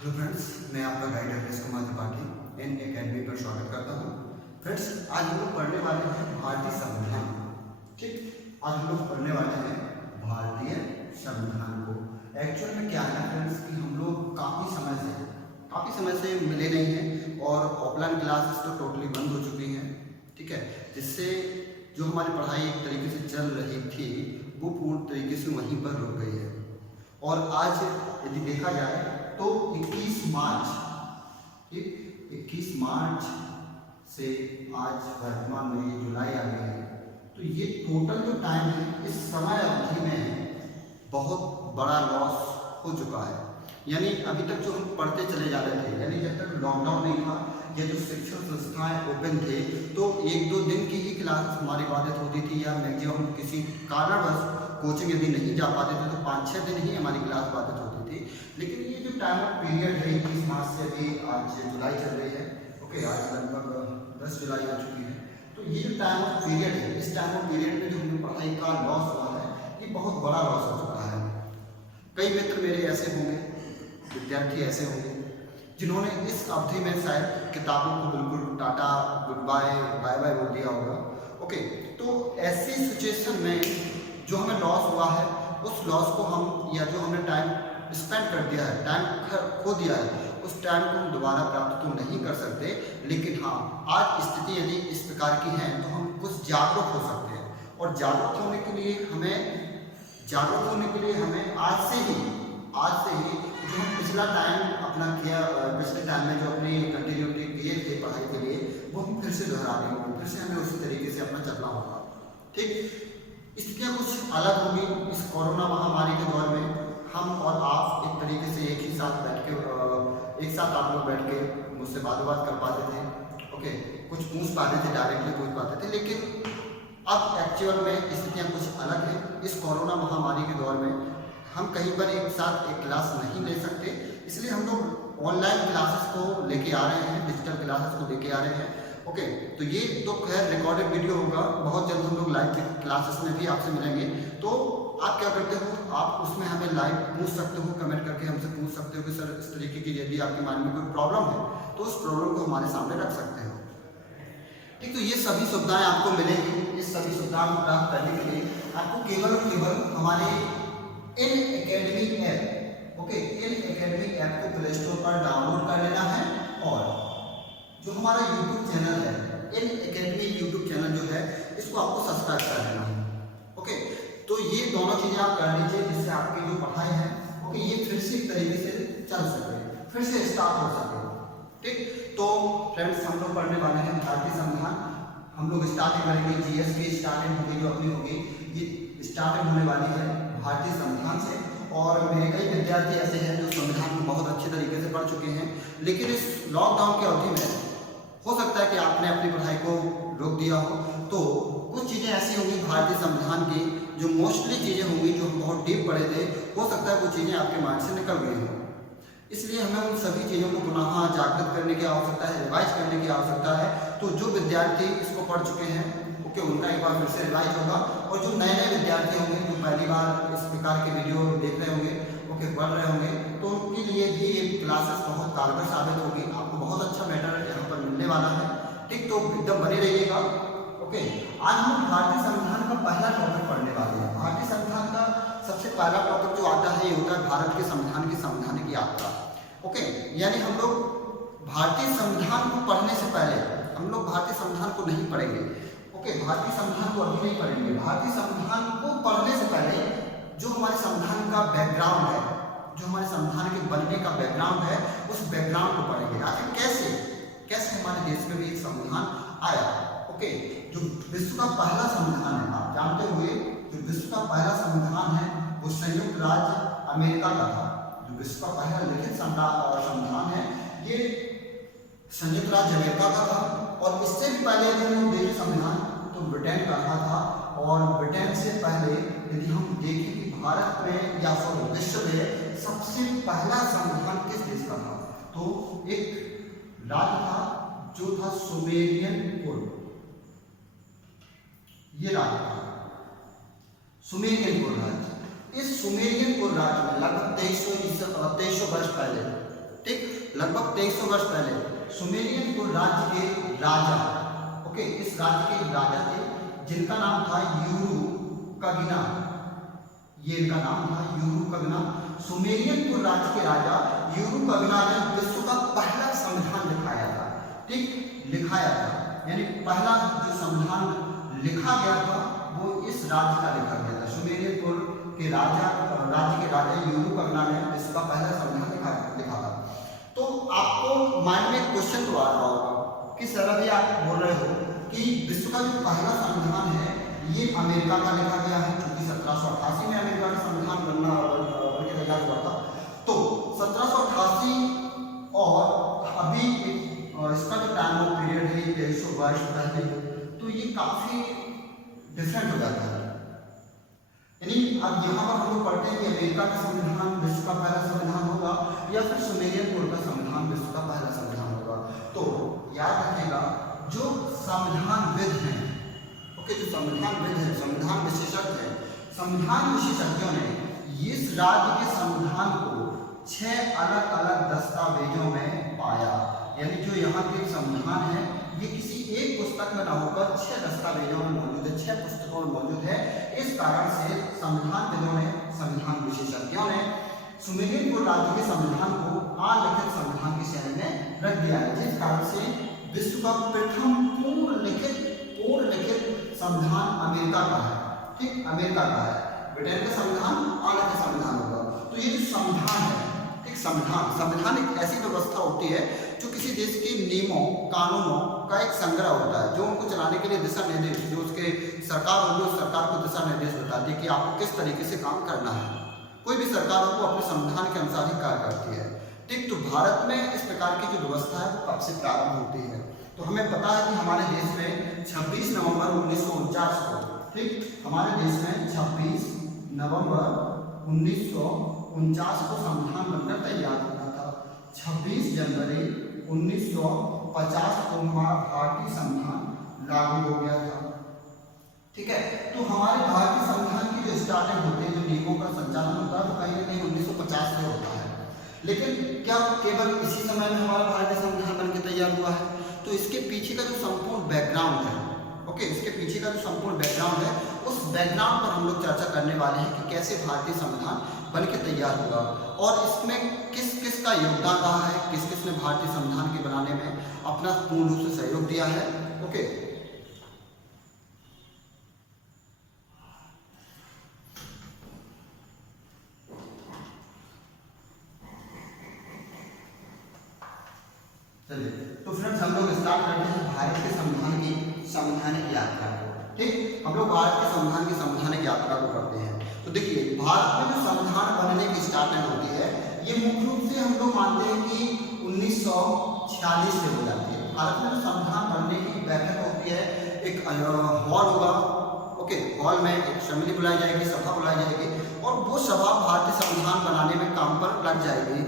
Hello friends, मैं आपका guide Akhilesh Kumar Tripathi इन academy पर स्वागत करता हूँ। फ्रेंड्स, आज हम लोग पढ़ने वाले हैं भारतीय संविधान। ठीक, आज हम लोग पढ़ने वाले हैं भारतीय संविधान को। एक्चुअल में क्या है ना फ्रेंड्स कि हम लोग काफ़ी समय से मिले नहीं हैं और ऑफलाइन क्लासेस तो टोटली बंद हो चुकी हैं। ठीक है, जिससे जो हमारी पढ़ाई एक तरीके से चल रही थी वो पूर्ण तरीके से वहीं पर रुक गई है। और आज यदि देखा जाए तो 21 मार्च, ठीक 21 मार्च से आज वर्तमान में जुलाई आ गया है, तो ये टोटल जो टाइम है इस समय अवधि में बहुत बड़ा लॉस हो चुका है। यानी अभी तक जो हम पढ़ते चले जा रहे थे, यानी जब तक लॉकडाउन नहीं था या जो शिक्षण संस्थाएं ओपन थे तो 1-2 दिन की ही क्लास हमारी बाधित होती थी, या मैक्सिमम किसी कारणवश कोचिंग यदि नहीं जा पाते थे तो 5-6 दिन ही हमारी क्लास बाधित होती थी। लेकिन ये जो टाइम ऑफ पीरियड है 21 मार्च से अभी आज जुलाई चल रही है, ओके, आज लगभग 10 जुलाई आ चुकी है, तो ये जो टाइम ऑफ पीरियड है, इस टाइम ऑफ पीरियड में जो हमें पढ़ाई का लॉस हुआ है ये बहुत बड़ा लॉस हो चुका है। कई मित्र मेरे ऐसे होंगे, विद्यार्थी ऐसे होंगे जिन्होंने इस अवधि में शायद किताबों को बिल्कुल tata goodbye bye bye बोल दिया होगा। ओके, तो ऐसी सिचुएशन में जो हमें लॉस हुआ है उस लॉस को हम, या जो हमने टाइम स्पेंड कर दिया है, टाइम खो दिया है, उस टाइम को हम दोबारा प्राप्त तो नहीं कर सकते। लेकिन हाँ, आज स्थिति यदि इस प्रकार की है तो हम कुछ जागरूक हो सकते हैं, और जागरूक होने के लिए हमें आज से ही जो हम पिछला टाइम अपना किया, पिछले टाइम में जो अपनी कंटिन्यूटी किए थे पढ़ाई के लिए, वो हम फिर से दोहराने होंगे, फिर से हमें उसी तरीके से अपना चलना होगा। ठीक, स्थितियाँ कुछ अलग होगी। इस कोरोना महामारी के दौर में हम और आप एक तरीके से एक ही साथ बैठ के एक साथ आप लोग बैठ के मुझसे बात कर पाते थे, ओके, कुछ पूछ पाते थे, डायरेक्टली पूछ पाते थे। लेकिन अब एक्चुअल में स्थितियाँ कुछ अलग हैं। इस कोरोना महामारी के दौर में हम कहीं पर एक साथ एक क्लास नहीं ले सकते, इसलिए हम लोग ऑनलाइन क्लासेस को लेके आ रहे हैं, डिजिटल क्लासेस को लेके आ रहे हैं। ओके, तो ये तो खैर रिकॉर्डेड वीडियो होगा, बहुत जल्द हम लोग लाइव क्लासेस में भी आपसे मिलेंगे। तो आप क्या करते हो, आप उसमें हमें लाइव पूछ सकते हो, कमेंट करके हमसे पूछ सकते हो कि सर इस तरीके की यदि आपके माइंड में कोई प्रॉब्लम है तो उस प्रॉब्लम को हमारे सामने रख सकते हो। ठीक, तो ये सभी सुविधाएं आपको मिलेंगी। इस सभी सुविधाओं को प्राप्त करने के लिए आपको केवल और केवल हमारे इन एकेडमी ऐप, ओके, इन एकेडमी ऐप को प्ले स्टोर पर डाउनलोड कर लेना है, और जो हमारा यूट्यूब चैनल है, इन एकेडमी यूट्यूब चैनल जो है इसको आपको सब्सक्राइब कर लेना है। ओके, तो ये दोनों चीज़ें आप कर लीजिए जिससे आपकी जो पढ़ाई है, ओके, ये फिर से एक तरीके से चल सके, फिर से स्टार्ट हो सके। ठीक, तो फ्रेंड्स, हम लोग पढ़ने वाले हैं भारतीय संविधान। हम लोग स्टार्टिंग करेंगे, जीएस की स्टार्टिंग होगी, जो अपनी होगी ये स्टार्टिंग होने वाली है भारतीय संविधान से। और मेरे कई विद्यार्थी ऐसे हैं जो संविधान को बहुत अच्छे तरीके से पढ़ चुके हैं, लेकिन इस लॉकडाउन की अवधि में हो सकता है कि आपने अपनी पढ़ाई को रोक दिया हो, तो कुछ चीज़ें ऐसी होंगी भारतीय संविधान की जो मोस्टली चीज़ें होंगी जो हम बहुत डीप पढ़े थे, हो सकता है वो चीज़ें आपके माइंड से निकल गई हों। इसलिए हमें उन सभी चीज़ों को पुनः जागृत करने की आवश्यकता है, रिवाइज करने की आवश्यकता है। तो जो विद्यार्थी इसको पढ़ चुके हैं, ओके, उनका एक बार फिर से रिवाइज होगा, और जो नए नए विद्यार्थी होंगे जो पहली बार इस प्रकार के वीडियो देख रहे होंगे, ओके, पढ़ रहे होंगे, तो उनके लिए भी ये क्लासेस बहुत कारगर साबित होगी। आपको बहुत अच्छा मैटर यहाँ पर मिलने वाला है। ठीक, तो एकदम बने रहिएगा। ओके, आज हम भारतीय संविधान का पहला टॉपिक पढ़ने वाले हैं। भारतीय संविधान का सबसे पहला टॉपिक जो आता है ये होता है भारत के संविधान की संवैधानिक यात्रा। ओके, यानी हम लोग भारतीय संविधान को पढ़ने से पहले हम लोग भारतीय संविधान को नहीं पढ़ेंगे। ओके, भारतीय संविधान को अभी नहीं पढ़ेंगे। भारतीय संविधान को पढ़ने से पहले जो हमारे संविधान का बैकग्राउंड है, जो हमारे संविधान के बनने का बैकग्राउंड है, उस बैकग्राउंड को पढ़ेंगे। आखिर कैसे हमारे देश में भी एक संविधान आया। ओके, जो विश्व का पहला संविधान है, आप जानते हुए जो विश्व का पहला संविधान है वो संयुक्त राज्य अमेरिका का था। जो विश्व का पहला लिखित संविधान है ये संयुक्त राज्य अमेरिका का था, और इससे भी पहले यदि हम देखें संविधान तो ब्रिटेन का रहा था। और ब्रिटेन से पहले यदि हम देखें कि भारत में या फिर विश्व में सबसे पहला संविधान किस देश का था, तो एक राज्य था जो था सुमेरियनपुर। ये राज्य था सुमेरियनपुर राज्य। इस सुमेरियनपुर राज्य में लगभग 2300 वर्ष पहले, ठीक, लगभग 2300 वर्ष पहले सुमेरियन को राज्य के राजा, ओके, इस राज्य के राजा थे जिनका नाम था यूरुकगना, ये इनका नाम था यूरुकगना। सुमेरियन को राज्य के राजा यूरुकगना ने विश्व का पहला संविधान लिखाया था, ठीक, लिखाया था, यानी पहला जो संविधान लिखा गया था वो इस राज्य का लिखा गया था। सुमेरियन के राज्य के राजा यूरुकगना ने विश्व का पहला संविधान लिखा था। तो आपको माइंड में क्वेश्चन तो आ रहा होगा कि सर अभी आप बोल रहे हो कि विश्व का जो पहला संविधान है ये अमेरिका का लिखा गया है, क्योंकि 1788 में अमेरिका का संविधान बनना बनके तैयार हुआ था। तो 1788 और अभी इसका जो टाइम ऑफ पीरियड है 2300 वर्ष पहले, तो ये काफी डिफरेंट हो जाता है। यानी अब यहाँ पर हम लोग पढ़ते हैं कि अमेरिका का संविधान विश्व का पहला संविधान होगा या फिर सुमेरियन कुल का संविधान विश्व का पहला संविधान होगा। तो याद रखिएगा जो संविधानविद हैं, ओके, जो संविधानविद है, संविधान विशेषज्ञ है, संविधान विशेषज्ञों ने इस राज्य के संविधान को 6 अलग अलग दस्तावेजों में पाया। यानी जो यहाँ के संविधान है ये किसी एक पुस्तक में न होकर 6 दस्तावेजों में मौजूद है, 6 पुस्तकों में मौजूद है। इस कारण से संविधानविदों ने, संविधान विशेषज्ञों ने सुमेरियन कुल राज्य के संविधान को अलिखित संविधान की श्रेणी में रख दिया है, जिस कारण से विश्व का प्रथम पूर्ण लिखित संविधान अमेरिका का है, ठीक, अमेरिका का है। ब्रिटेन का संविधान अलिखित संविधान होगा। तो ये जो संविधान है, ठीक, संविधान एक ऐसी व्यवस्था होती है जो किसी देश के नियमों कानूनों का एक संग्रह होता है, जो उनको चलाने के लिए दिशा निर्देश, जो उसके सरकार होगी उस सरकार को दिशा निर्देश बताती है कि आपको किस तरीके से काम करना है। कोई भी सरकार को अपने संविधान के अनुसार ही कार्य करती है, ठीक। तो भारत में इस प्रकार की जो व्यवस्था है वो कब से प्रारंभ होती है, तो हमें पता है कि हमारे देश में 26 नवंबर 1949 को, ठीक, हमारे देश में 26 नवंबर 1949 को संविधान बनकर तैयार हुआ था। 26 जनवरी 1950 को हमारा भारतीय संविधान लागू हो गया था, ठीक है। तो हमारे भारतीय संविधान की जो स्टार्टिंग होती है, जो नियमों का संचालन होता है, वो कहीं ना कहीं 1950 से होता है। लेकिन क्या केवल इसी समय में हमारा भारतीय संविधान बनकर तैयार हुआ है? तो इसके पीछे का जो संपूर्ण बैकग्राउंड है, ओके, इसके पीछे का जो संपूर्ण बैकग्राउंड है, उस बैकग्राउंड पर हम लोग चर्चा करने वाले हैं कि कैसे भारतीय संविधान बनके तैयार हुआ और इसमें किस किस का योगदान रहा है, किस किस ने भारतीय संविधान के बनाने में अपना पूर्ण रूप से सहयोग दिया है, ओके। चलिए, तो फ्रेंड्स हम लोग स्टार्ट करते हैं भारत के संवैधानिक यात्रा को, ठीक। हम लोग भारत के संविधान की संवैधानिक यात्रा को करते हैं। तो देखिए, भारत में जो संविधान बनने की स्टार्टिंग होती है ये मुख्य रूप से हम लोग मानते हैं कि 1946 से हो जाती है। भारत में जो संविधान बनने की बैठक होती है, एक हॉल होगा, ओके, हॉल में एक असेंबली बुलाई जाएगी, सभा बुलाई जाएगी और वो सभा भारतीय संविधान बनाने में काम पर लग जाएगी।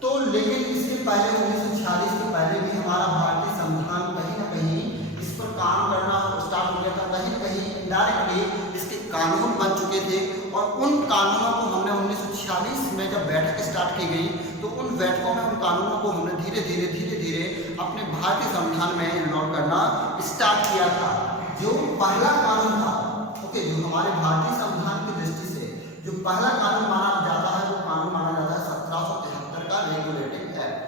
तो लेकिन इसके पहले 1946 के पहले भी हमारा भारतीय संविधान कहीं ना कहीं इस पर काम करना स्टार्ट हो गया था। कहीं ना कहीं इनडायरेक्टली इसके कानून बन चुके थे और उन कानूनों को हमने 1946 में जब बैठक स्टार्ट की गई तो उन बैठकों में उन कानूनों को हमने धीरे धीरे अपने भारतीय संविधान में इन्वॉल्व करना स्टार्ट किया था। जो पहला कानून था, ओके, जो हमारे भारतीय संविधान की दृष्टि से जो पहला कानून माना जाता है वो कानून माना जाता है 1773 का रेगुलेटिंग एक्ट,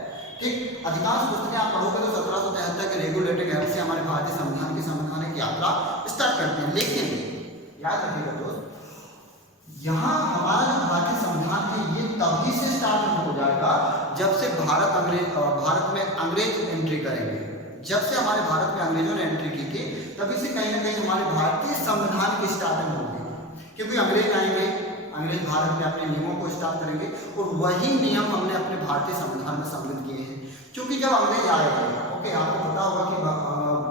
ठीक। अधिकांश पुस्तकें आप पढ़ोगे तो 1773 के रेगुलेटिंग एक्ट से हमारे भारतीय संविधान की संवैधानिक यात्रा स्टार्ट करते हैं। लेकिन याद रखिएगा दोस्त, यहाँ हमारा जो भारतीय संविधान है ये तभी से स्टार्ट हो जाएगा जब से भारत में अंग्रेज एंट्री करेंगे। जब से हमारे भारत में अंग्रेजों ने एंट्री की थी तभी से कहीं ना कहीं हमारे भारतीय संविधान की स्टार्टिंग होगी, क्योंकि अंग्रेज आएंगे, अंग्रेज भारत में अपने नियमों को स्टार्ट करेंगे और वही नियम हमने अपने भारतीय संविधान में सम्मिलित किए हैं। क्योंकि जब अंग्रेज आए थे, ओके, आपको पता होगा कि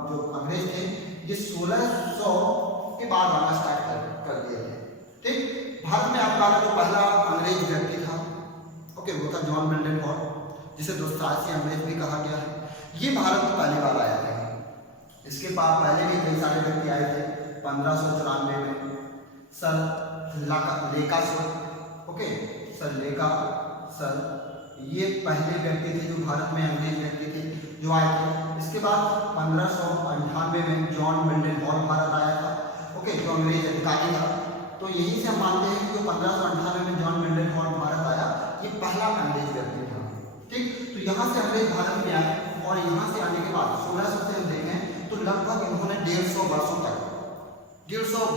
जो अंग्रेज थे ये 1600 के बाद आना स्टार्ट कर दिए थे, ठीक। भारत में आपका जो पहला अंग्रेज व्यक्ति था, ओके, वो था जॉन मिल्टन हॉल, जिसे दोस्तासी अंग्रेज भी कहा गया है। ये भारत में पहली बार आया था। इसके बाद पहले भी कई सारे व्यक्ति आए थे। 1594 में सर लेका, ओके, सर ये पहले व्यक्ति थे जो भारत में अंग्रेज व्यक्ति थे जो आए थे। इसके बाद 1598 में जॉन मिल्टन हॉल भारत आया था, ओके, जो अंग्रेज अधिकारी था। तो यही से हम मानते हैं कि जो 1598 में जॉन मिल्टन हॉल भारत आया, ये पहला अंग्रेज व्यक्ति था। ठीक, तो यहाँ से अंग्रेज भारत में आए और यहाँ से आने के बाद 1600 से हम देखें तो लगभग इन्होंने 150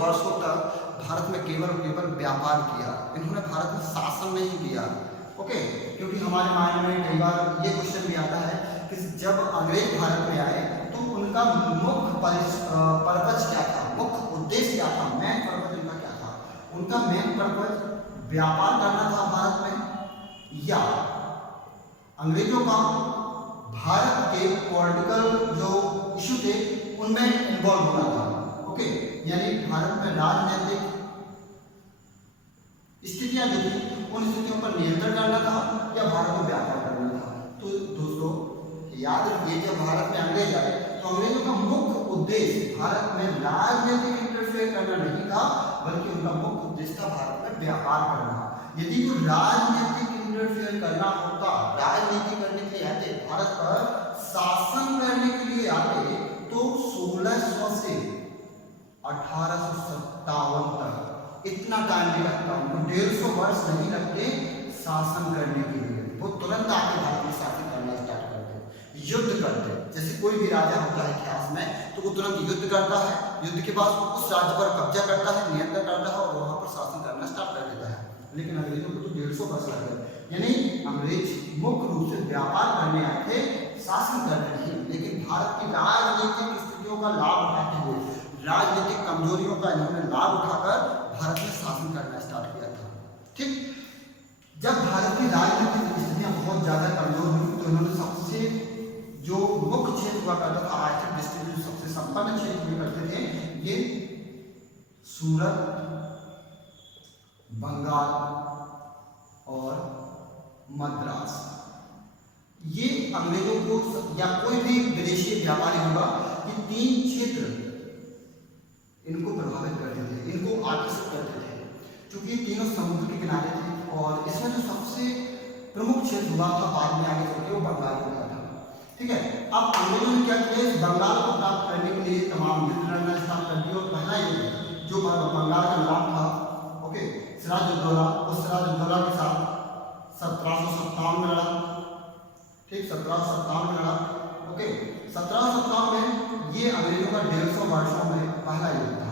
वर्षों तक भारत में केवल व्यापार किया। इन्होंने भारत में शासन नहीं किया, ओके, क्योंकि हमारे माइंड में कई बार ये क्वेश्चन भी आता है कि जब अंग्रेज भारत में आए तो उनका मुख्य पर्पज क्या था, मुख्य उद्देश्य क्या था, मेन पर्पज उनका क्या था? उनका मेन पर्पज व्यापार करना था भारत में, या अंग्रेजों का भारत के पॉलिटिकल जो इशू थे उनमें इन्वॉल्व होना था, ओके, यानी भारत में राजनीतिक स्थितियां जो थी उन स्थितियों पर नियंत्रण करना था या भारत में व्यापार करना था। तो दोस्तों याद रखिए, जब भारत में अंग्रेज आए तो अंग्रेजों का मुख्य उद्देश्य भारत में राजनीतिक इंटरफेयर करना नहीं था, बल्कि उनका मुख्य उद्देश्य था भारत में व्यापार करना। यदि वो राजनीतिक इंटरफेयर करना होता, राजनीति करने के लिए आते, भारत पर शासन करने के लिए आते, तो 1600 से 1857 तक इतना टाइम भी लगता, उनको 150 वर्ष नहीं लगते शासन करने के लिए। वो तुरंत आके भारत में शासन करना स्टार्ट करते, युद्ध करते। जैसे कोई भी राजा होता है इतिहास में तो वो तुरंत युद्ध करता है, युद्ध के बाद उस राज्य पर कब्जा करता है, नियंत्रण करता है और वहां पर शासन करना स्टार्ट कर देता है। लेकिन अंग्रेजों को तो 150 वर्ष लग गए, यानी अंग्रेज मुख्य रूप से व्यापार करने आए थे, शासन करने नहीं। लेकिन भारत की राजनीतिक स्थितियों का लाभ उठाते हुए, राजनीतिक कमजोरियों का इन्होंने लाभ उठाकर भारत में शासन करना स्टार्ट किया था। ठीक, जब भारत की राजनीतिक स्थितियां बहुत ज्यादा कमजोर हुई तो इन्होंने सबसे जो मुख्य क्षेत्र हुआ करता था, आर्थिक दृष्टि से सबसे संपन्न क्षेत्र हुआ करते थे, ये सूरत, बंगाल और मद्रास। ये अंग्रेजों को या कोई भी विदेशी व्यापारी होगा, ये 3 क्षेत्र इनको प्रभावित करते थे, इनको आकर्षित करते थे, क्योंकि तीनों समुद्र के किनारे थे। और इसमें जो सबसे प्रमुख क्षेत्र हुआ था बाद में आगे चलके वो बंगाल हुआ था। ठीक है, अब अंग्रेजों ने क्या किया, इस बंगाल को प्राप्त करने के लिए तमाम युद्ध लड़ना स्टार्ट कर दिया। और पहला युद्ध जो बंगाल का नाम था, ओके, सिराजुद्दौला, उस सिराजुद्दौला के साथ 1757 में लड़ा। ठीक, 1757 में लड़ा, ओके। 1757 में ये अंग्रेजों का 150 वर्षों में पहला युद्ध था।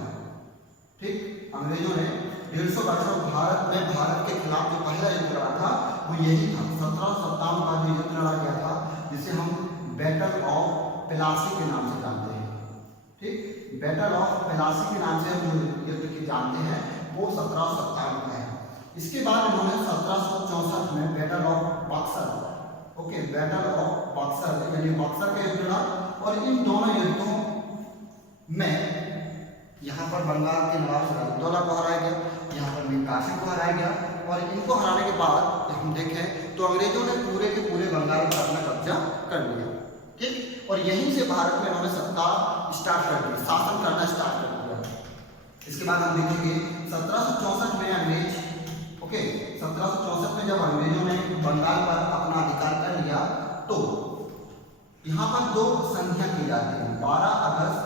ठीक, अंग्रेजों ने 150 वर्षों भारत के खिलाफ जो पहला युद्ध लड़ा था वो यही था। 1757 का जो युद्ध लड़ा गया था, जिसे हम बैटल ऑफ प्लासी के नाम से जानते हैं। ठीक, बैटल ऑफ प्लासी के नाम से हम जो युद्ध की जानते हैं वो 1757 में है। इसके बाद उन्होंने 1764 में battle of Buxar, okay, battle of Buxar यानी बक्सर का युद्ध लड़ा। और इन दोनों युद्धों में यहाँ पर बंगाल के नवाब सिराजुद्दौला को हराया गया, यहाँ पर मीर कासिम को हराया गया। और इनको हराने के बाद हम देखें तो अंग्रेजों ने पूरे के पूरे बंगाल पर अपना कब्जा कर लिया। ठीक, और यहीं से भारत में उन्होंने सत्ता स्टार्ट कर दी, शासन करना स्टार्ट कर दिया। इसके बाद हम देखेंगे 1764 में अंग्रेज, ओके, 1764 में जब अंग्रेजों ने बंगाल पर अपना अधिकार कर लिया तो यहाँ पर 2 संधियां की जाती हैं, 12 अगस्त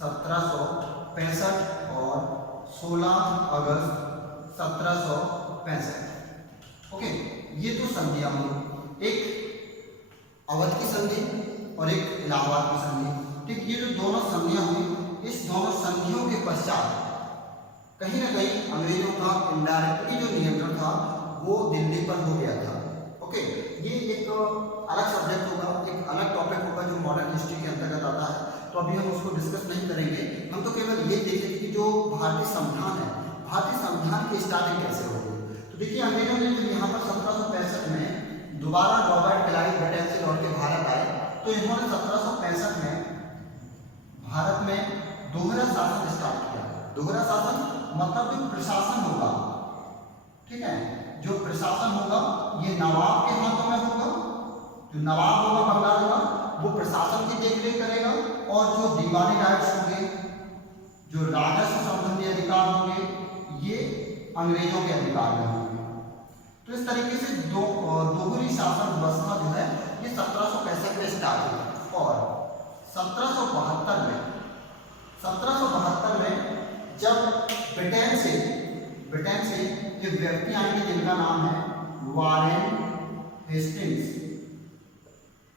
1765 और 16 अगस्त 1765। ओके, ये 2 संधियां हुई, एक अवध की संधि और एक इलाहाबाद की संधि। ठीक, ये जो दोनों संधियां हुई, इस दोनों संधियों के पश्चात कहीं ना कहीं अंग्रेजों का इनडायरेक्टली जो नियंत्रण था वो दिल्ली पर हो गया था। ओके, ये एक अलग सब्जेक्ट होगा, एक अलग टॉपिक होगा जो मॉडर्न हिस्ट्री के अंतर्गत आता है, तो अभी हम उसको डिस्कस नहीं करेंगे। हम तो केवल ये देखेंगे कि जो भारतीय संविधान है, भारतीय संविधान की स्टार्टिंग कैसे हो गई। तो देखिए, अंग्रेजों ने जब यहाँ पर 1765 में दोबारा रॉबर्ट क्लाइव ब्रिटेन से लौट के भारत आए तो इन्होंने 1765 में भारत में दोहरा शासन स्टार्ट किया। दोहरा शासन मतलब जो प्रशासन होगा, ठीक है, जो प्रशासन होगा ये नवाब के हाथों में होगा। जो नवाब होगा बंगाल का, वो प्रशासन की देखरेख करेगा। और जो दीवानी राइट्स होंगे, जो राजस्व संबंधी अधिकार होंगे, ये अंग्रेजों के अधिकार में होंगे। तो इस तरीके से दो शासन व्यवस्था जो है ये 1765 में स्टार्ट हुई और 1772 में जब ब्रिटेन से एक व्यक्ति आएंगे जिनका नाम है वॉरेन हेस्टिंग्स।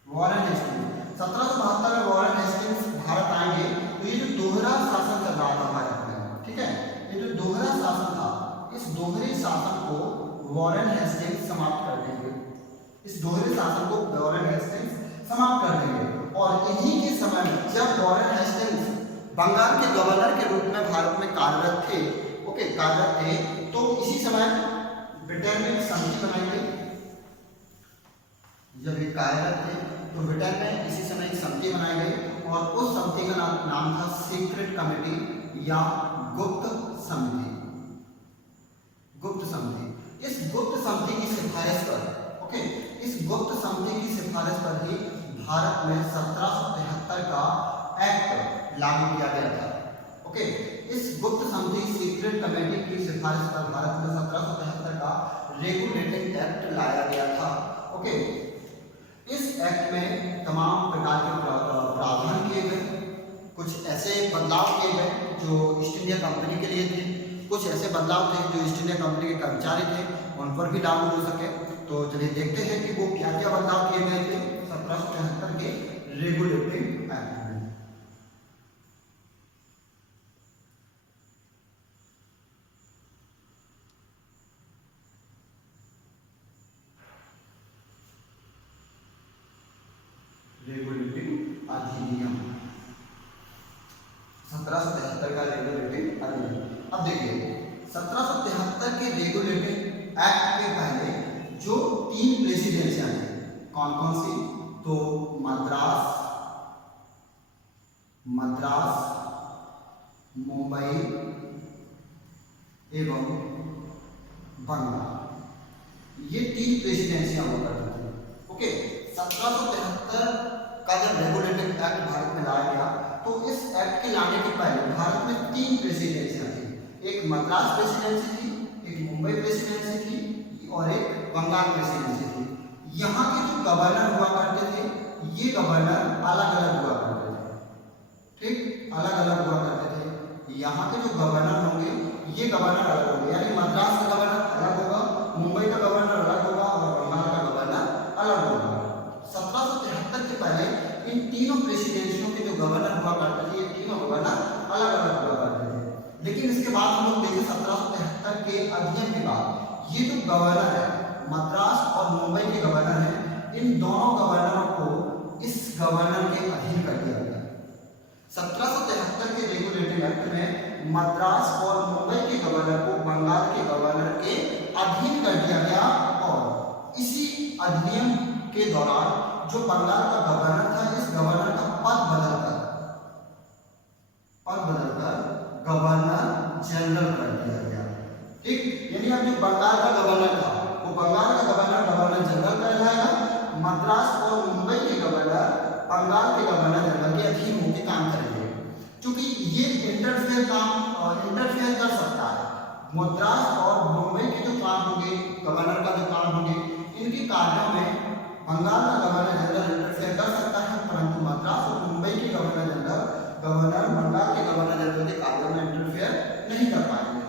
1772 में वॉरेन हेस्टिंग्स भारत आएंगे। तो ये जो दोहरा शासन चल रहा था भारत में, ठीक है, ये जो दोहरा शासन था, इस दोहरे शासन को वॉरेन हेस्टिंग्स समाप्त कर देंगे। इस दोहरे शासन को वॉरेन हेस्टिंग्स समाप्त कर देंगे। और इन्हीं के समय में जब वॉरेन हेस्टिंग्स बंगाल के गवर्नर के रूप में भारत में कार्यरत थे, तो इसी समय ब्रिटेन में एक समिति बनाई गई। जब ये कार्यरत थे तो ब्रिटेन में इसी समय एक समिति बनाई गई और उस समिति का नाम था सीक्रेट कमेटी या गुप्त समिति। इस गुप्त समिति की सिफारिश पर इस गुप्त समिति की सिफारिश पर ही भारत में 1773 का एक्ट लागू किया गया था। इस गुप्त समिति सीक्रेट कमेटी की सिफारिश पर भारत में 1773 का रेगुलेटिंग एक्ट लाया गया था। इस एक्ट में तमाम प्रकार के प्रावधान किए गए, कुछ ऐसे बदलाव किए गए जो ईस्ट इंडिया कंपनी के लिए थे, कुछ ऐसे बदलाव थे जो ईस्ट इंडिया कंपनी के कर्मचारी थे उन पर भी लागू हो सके। तो चलिए देखते हैं कि वो क्या क्या बदलाव किए गए थे 1773 के रेगुलेटिंग एक्ट में। रेगुलेटिंग अधिनियम 1773 का रेगुलेटिंग अधिनियम। अब देखिए 1773 के रेगुलेटिंग एक्ट के पहले जो 3 प्रेसिडेंसियां थी, कौन कौन सी? तो मद्रास, मुंबई एवं बंगाल, ये 3 प्रेसिडेंसियां हुआ करती थी। 1773 का जब रेगुलेटिंग एक्ट भारत में लाया गया तो इस एक्ट के लाने के पहले भारत में 3 प्रेसिडेंसियां थी। एक मद्रास प्रेसिडेंसी थी, एक मुंबई प्रेसिडेंसी थी और एक बंगाल प्रेसिडेंसी थी। यहाँ के जो गवर्नर हुआ करते थे ये गवर्नर अलग अलग हुआ करते थे, ठीक, अलग अलग हुआ करते थे। यहाँ के जो गवर्नर होंगे ये गवर्नर अलग होंगे, यानी मद्रास का गवर्नर अलग होगा, मुंबई का गवर्नर अलग होगा और बंगाल का गवर्नर अलग होगा। 1773 के पहले इन तीनों प्रेसिडेंसियों के जो गवर्नर हुआ करते थे ये तीनों गवर्नर अलग अलग हुआ करते थे। लेकिन इसके बाद हम लोग देखें 1773 के अधिनियम के बाद ये जो गवर्नर है, मद्रास और मुंबई के गवर्नर हैं, इन दोनों गवर्नरों को इस गवर्नर के अधीन कर दिया गया। 1773 के रेगुलेटिंग एक्ट में मद्रास और मुंबई के गवर्नर को बंगाल के गवर्नर के अधीन कर दिया गया और इसी अधिनियम के दौरान जो बंगाल का गवर्नर था इस गवर्नर का पद बदलकर गवर्नर जनरल कर दिया गया, ठीक। यानी अब जो बंगाल का गवर्नर था वो बंगाल का गवर्नर जनरल कहलाएगा, मद्रास और मुंबई के गवर्नर बंगाल के गवर्नर जनरल के अधीन होकर काम करेंगे। क्योंकि ये इंटरफेयर कर सकता है, मद्रास और मुंबई के जो काम होंगे, गवर्नर का जो काम होंगे, इनके कार्यों में बंगाल का गवर्नर जनरल इंटरफेयर कर सकता है, परंतु मद्रास और मुंबई के गवर्नर बंगाल के गवर्नर जनरल के कार्यों में इंटरफेयर नहीं कर पाएंगे।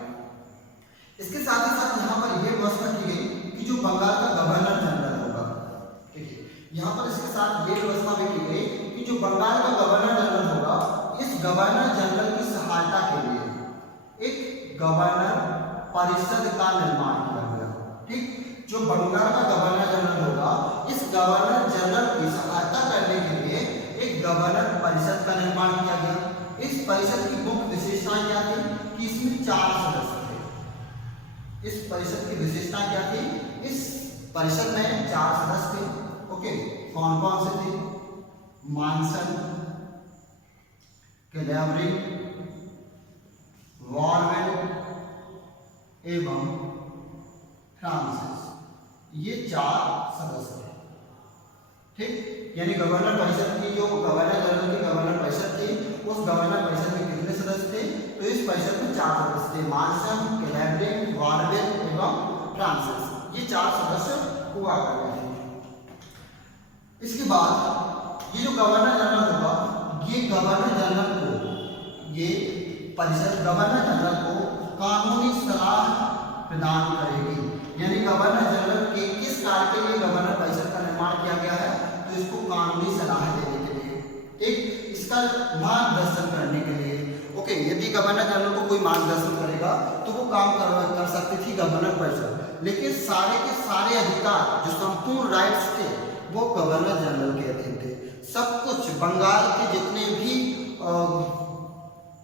इसके साथ ही साथ यहाँ पर यह व्यवस्था की गई कि जो बंगाल का गवर्नर जनरल होगा, ठीक है, यहाँ पर इसके साथ ये व्यवस्था भी की गई कि जो बंगाल का गवर्नर जनरल होगा इस गवर्नर जनरल की सहायता के लिए एक गवर्नर परिषद का निर्माण किया गया, ठीक। जो बंगाल का गवर्नर जनरल होगा इस गवर्नर जनरल की सहायता करने के लिए एक गवर्नर परिषद का निर्माण किया गया। इस परिषद की मुख्य विशेषताएं क्या थी कि इसमें 4 सदस्य थे। इस परिषद की विशेषता क्या थी? इस परिषद में 4 सदस्य थे। कौन कौन से थे? मानसन, कैलाबरी, वॉरवेल एवं फ्रांसिस, ये 4 सदस्य थे, ठीक। यानी गवर्नर परिषद की जो गवर्नर जनरल की गवर्नर परिषद थी उस गवर्नर परिषद में कितने सदस्य थे? तो इस परिषद में 4 सदस्य थे, मानसन, कैलाबरी, वॉरवेल एवं फ्रांसिस, ये 4 सदस्य हुआ करते थे। इसके बाद ये जो गवर्नर जनरल होगा, ये गवर्नर जनरल को, ये परिषद गवर्नर जनरल को कानूनी सलाह प्रदान करेगी। यानी गवर्नर जनरल के किस कार्य के लिए गवर्नर परिषद का निर्माण किया गया है, तो इसको कानूनी सलाह देने के लिए, एक इसका मार्गदर्शन करने के लिए। ओके, यदि गवर्नर जनरल को कोई मार्गदर्शन करेगा तो वो काम कर सकती थी गवर्नर परिषद, लेकिन सारे के सारे अधिकार, जो संपूर्ण राइट्स थे, वो गवर्नर जनरल के अधीन थे। सब कुछ बंगाल के जितने भी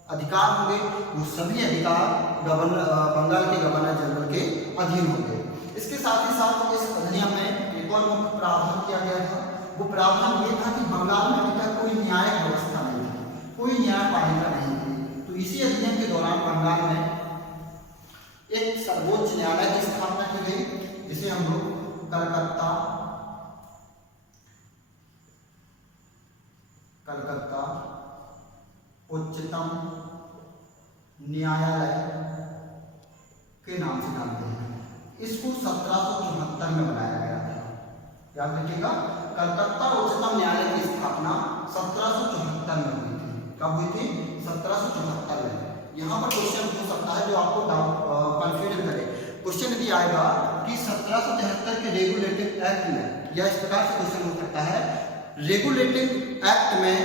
अधिकार होंगे, वो सभी अधिकार बंगाल के गवर्नर जनरल के अधीन होंगे। इसके साथ ही साथ इस अधिनियम में एक और मुख्य प्रावधान किया गया था। वो प्रावधान ये था कि बंगाल में अभी तक कोई न्यायिक व्यवस्था नहीं थी, कोई न्यायपालिका नहीं थी। तो इसी अधिनियम के दौरान बंगाल में एक सर्वोच्च न्यायालय की स्थापना की गई, जिसे हम लोग कलकत्ता उच्चतम न्यायालय के नाम से जानते हैं। इसको 1774 में बनाया गया था। याद रखिएगा, कलकत्ता उच्चतम न्यायालय की स्थापना 1774 में हुई थी। कब हुई थी? 1774 में। यहाँ पर क्वेश्चन हो सकता है जो आपको कंफ्यूजन करे। क्वेश्चन यदि आएगा कि 1773 के रेगुलेटिंग एक्ट में, या इस प्रकार से क्वेश्चन हो सकता है, रेगुलेटिंग एक्ट में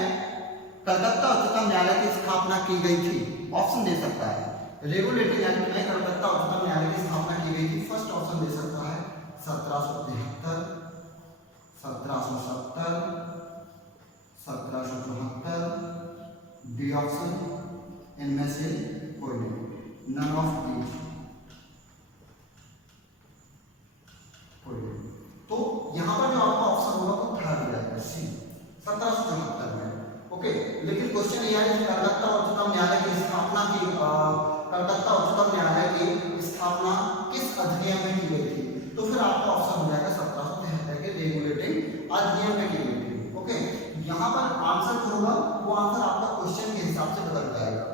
कलकत्ता उच्चतम न्यायालय की स्थापना की गई थी। ऑप्शन दे सकता है, रेगुलेटिंग एक्ट में कलकत्ता उच्चतम न्यायालय की स्थापना की गई थी। फर्स्ट ऑप्शन दे सकता है 1773, 1770, 1774, डी ऑप्शन, इनमें से कोई नहीं, नन ऑफ दीज, कोई नहीं। तो यहाँ पर जो आपका ऑप्शन होगा वो थर्ड जाएगा, सी, 1774 में। ओके, लेकिन क्वेश्चन ये है कि कलकत्ता उच्चतम न्यायालय की स्थापना की, कलकत्ता उच्चतम न्यायालय की स्थापना किस अधिनियम में की गई थी? तो फिर आपका ऑप्शन हो जाएगा 1773 के रेगुलेटिंग अधिनियम में की गई थी। ओके, यहाँ पर आंसर जो होगा वो आंसर आपका क्वेश्चन के हिसाब से बदल जाएगा।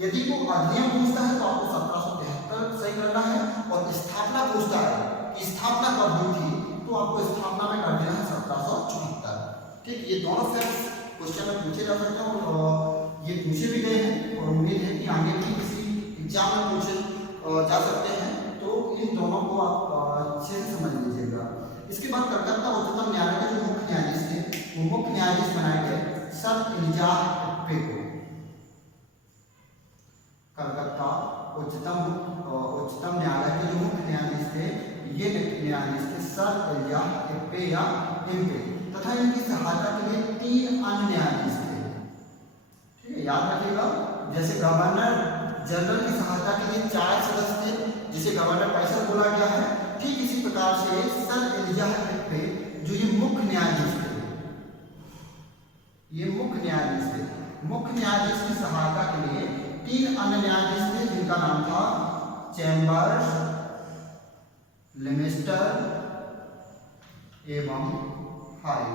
यदि वो अधिनियम पूछता है तो आपको 1773 सही करना है, और स्थापना पूछता है कि स्थापना कब हुई थी, तो आपको स्थापना में कर देना है 1774। ठीक, ये दोनों फैक्ट्स क्वेश्चन में पूछे जा सकते हैं, और ये पूछे भी गए हैं, और उम्मीद है कि आगे भी किसी एग्जाम में पूछे जा सकते हैं। तो इन दोनों को आप अच्छे से समझ लीजिएगा। इसके बाद कलकत्ता उच्चतम न्यायालय के जो मुख्य न्यायाधीश थे, वो मुख्य न्यायाधीश बनाए गए सर इलियाह हिप्पे को। कलकत्ता उच्चतम न्यायालय के जो मुख्य न्यायाधीश थे, ये न्यायाधीश थे सर इलियाह हिप्पे या हिप्पे, तथा इनकी सहायता के लिए 3 अन्य न्यायाधीश थे। ठीक है, याद रखिएगा, जैसे गवर्नर जनरल की सहायता के लिए 4 सदस्य थे, जिसे गवर्नर परिषद बोला गया है। ठीक इसी प्रकार से सर इलियाह हिप्पे जो ये मुख्य न्यायाधीश थे, ये मुख्य न्यायाधीश थे, मुख्य न्यायाधीश की सहायता के लिए 3 अन्य न्यायाधीश थे, जिनका नाम था चैम्बर्स, लिमिस्टर एवं हाई।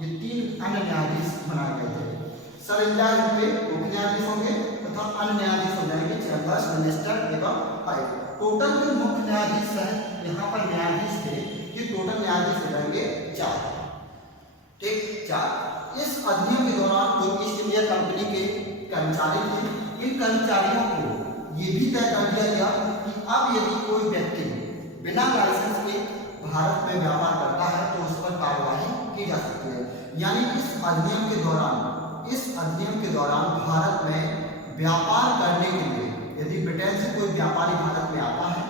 ये 3 अन्य न्यायाधीश बनाए गए थे। सर इलियाह हिप्पे मुख्य न्यायाधीश होंगे तथा अन्य न्यायाधीश हो जाएंगे चैम्बर्स, लिमिस्टर एवं हाई। टोटल जो मुख्य न्यायाधीश है, यहाँ पर न्यायाधीश थे, ये टोटल न्यायाधीश हो जाएंगे 4। ठीक, 4। इस अधिनियम के दौरान जो ईस्ट इंडिया कंपनी के कर्मचारी थे, इन कर्मचारियों को ये भी तय कर दिया गया कि अब यदि कोई व्यक्ति बिना लाइसेंस के भारत में व्यापार करता है तो उस पर कार्रवाई की जा सकती है। यानी इस अधिनियम के दौरान भारत में व्यापार करने के लिए, यदि ब्रिटेन से कोई व्यापारी भारत में आता है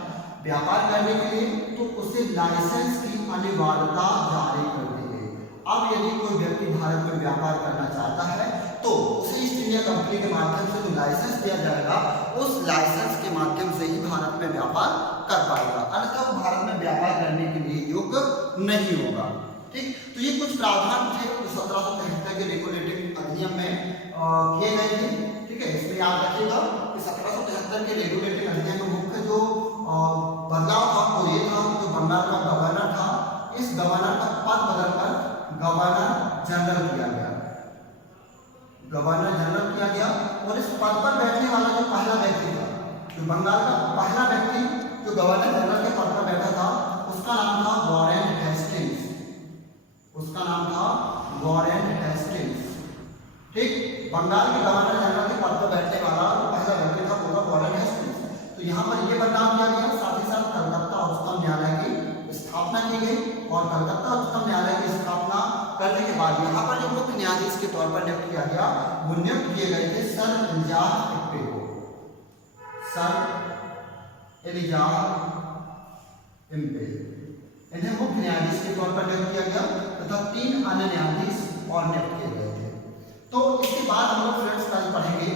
व्यापार करने के लिए, तो उसे लाइसेंस की अनिवार्यता जारी कर दी गई। अब यदि कोई व्यक्ति भारत में व्यापार करना चाहता है तो उसे ईस्ट इंडिया कंपनी के माध्यम से जो लाइसेंस दिया जाएगा, उस लाइसेंस के माध्यम से ही भारत में व्यापार कर पाएगा, अन्यथा वो भारत में व्यापार करने के लिए योग्य नहीं होगा। ठीक, तो ये कुछ प्रावधान थे जो 1773 के रेगुलेटिंग अधिनियम में किए गए थे। ठीक है, इसमें याद रखिएगा कि 1773 के रेगुलेटिंग अधिनियम में मुख्य जो बदलाव था वो ये था, जो बंगाल का गवर्नर था, इस गवर्नर का पद बदलकर गवर्नर जनरल किया गया, गवर्नर जनरल किया गया। और इस पद पर बैठने वाला जो पहला व्यक्ति था, जो बंगाल का पहला व्यक्ति जो गवर्नर जनरल के पद पर बैठा था, उसका नाम था वॉरेन हेस्टिंग्स, उसका नाम था बंगाल के गवर्नर जनरल के पद पर बैठने वाला पहला व्यक्ति था, वो था वॉरेन हेस्टिंग्स। तो यहाँ पर ये बदलाव किया गया, साथ ही साथ कलकत्ता उच्चतम न्यायालय की स्थापना की गई और कलकत्ता उच्चतम न्यायालय की स्थापना करने के बाद यहाँ पर जो मुख्य न्यायाधीश के तौर पर नियुक्त किया गया, वो नियुक्त किए गए थे सर एलिजाह इप्पे को, सर एलिजाह इम्पे। इन्हें मुख्य न्यायाधीश के तौर पर नियुक्त किया गया तथा 3 अन्य न्यायाधीश और नियुक्त किए गए थे। तो इसके बाद हम लोग फ्रेंड्स कल पढ़ेंगे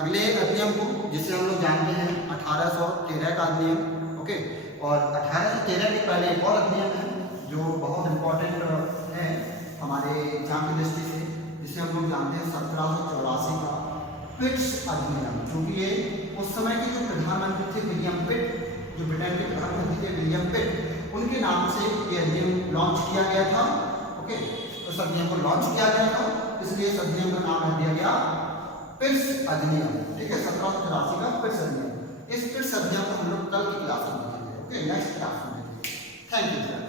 अगले अधिनियम को, जिसे हम लोग जानते हैं 1813 का अधिनियम। ओके, और 1813 के पहले एक और अधिनियम है जो बहुत इम्पोर्टेंट है हमारे एग्जाम की दृष्टि से, जिसे हम लोग जानते हैं 1784 का पिट्स अधिनियम। क्योंकि ये उस समय के जो प्रधानमंत्री थे विलियम पिट, जो ब्रिटेन के प्रधानमंत्री थे विलियम पिट, उनके नाम से ये अधिनियम लॉन्च किया गया था। ओके, उस अधिनियम को लॉन्च किया गया था, इसलिए इस अधिनियम का नाम रख दिया गया पिट्स अधिनियम। ठीक है, 1784 का पिट्स अधिनियम। इस पिट्स अधिनियम को हम लोग कल की क्लास में देखेंगे। ओके, नेक्स्ट क्लास में देखेंगे। Thank you.